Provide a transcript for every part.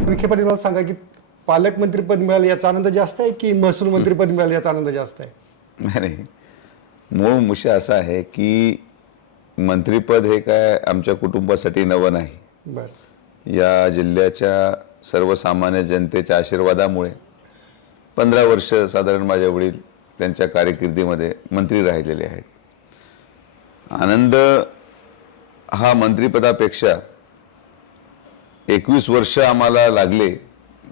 विखे पाटील मला सांगा की पालकमंत्रीपद मिळालं याचा आनंद जास्त आहे की महसूल मंत्रीपद मिळालं याचा आनंद जास्त आहे? नाही मूळ मुशी असा आहे की मंत्रीपद हे काय आमच्या कुटुंबासाठी नवं नाही. बरं. या जिल्ह्याच्या सर्वसामान्य जनतेच्या आशीर्वादामुळे पंधरा वर्ष साधारण माझे वडील त्यांच्या कारकिर्दीमध्ये मंत्री राहिलेले आहेत. आनंद हा मंत्रिपदापेक्षा एकवीस वर्ष आम्हाला लागले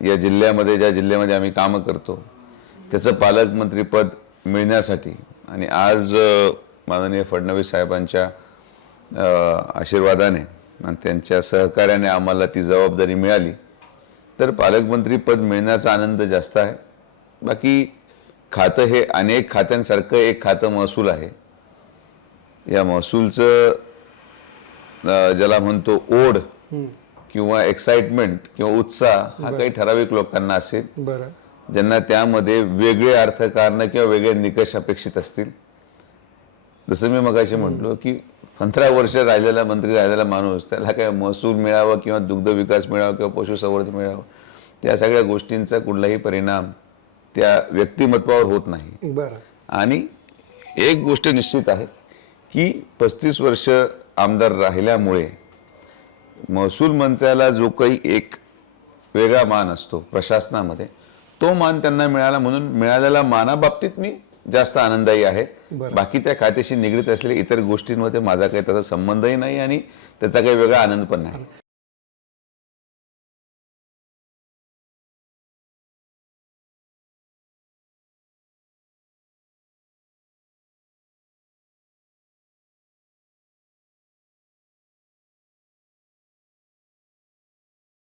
या जिल्ह्यामध्ये ज्या जिल्ह्यामध्ये आम्ही कामं करतो. त्याचं पालकमंत्रीपद मिळण्यासाठी आणि आज माननीय फडणवीस साहेबांच्या आशीर्वादाने आणि त्यांच्या सहकार्याने आम्हाला ती जबाबदारी मिळाली. तर पालकमंत्रीपद मिळण्याचा आनंद जास्त आहे. बाकी खातं हे अनेक खात्यांसारखं एक खातं महसूल आहे. या महसूलचं ज्याला म्हणतो ओढ किंवा एक्साइटमेंट किंवा उत्साह हा काही ठराविक लोकांना असेल बरं. ज्यांना त्यामध्ये वेगळे अर्थकारण किंवा वेगळे निकष अपेक्षित असतील. जसं मी मगाशी म्हटलो की पंधरा वर्ष राहिलेला मंत्री राहिलेला माणूस त्याला काय महसूल मिळावं किंवा दुग्ध विकास मिळावा किंवा पशुसंवर्धन मिळावं त्या सगळ्या गोष्टींचा कुठलाही परिणाम त्या व्यक्तिमत्वावर होत नाही. बरं. आणि एक गोष्ट निश्चित आहे की पस्तीस वर्ष आमदार राहिल्यामुळे महसूल मंत्र्याला जो काही एक वेगळा मान असतो प्रशासनामध्ये तो मान त्यांना मिळाला म्हणून मिळालेल्या मानाबाबतीत मी जास्त आनंदायी आहे. बाकी त्या खात्याशी निगडीत असलेल्या इतर गोष्टींमध्ये माझा काही तसा संबंधही नाही आणि त्याचा काही वेगळा आनंद पण नाही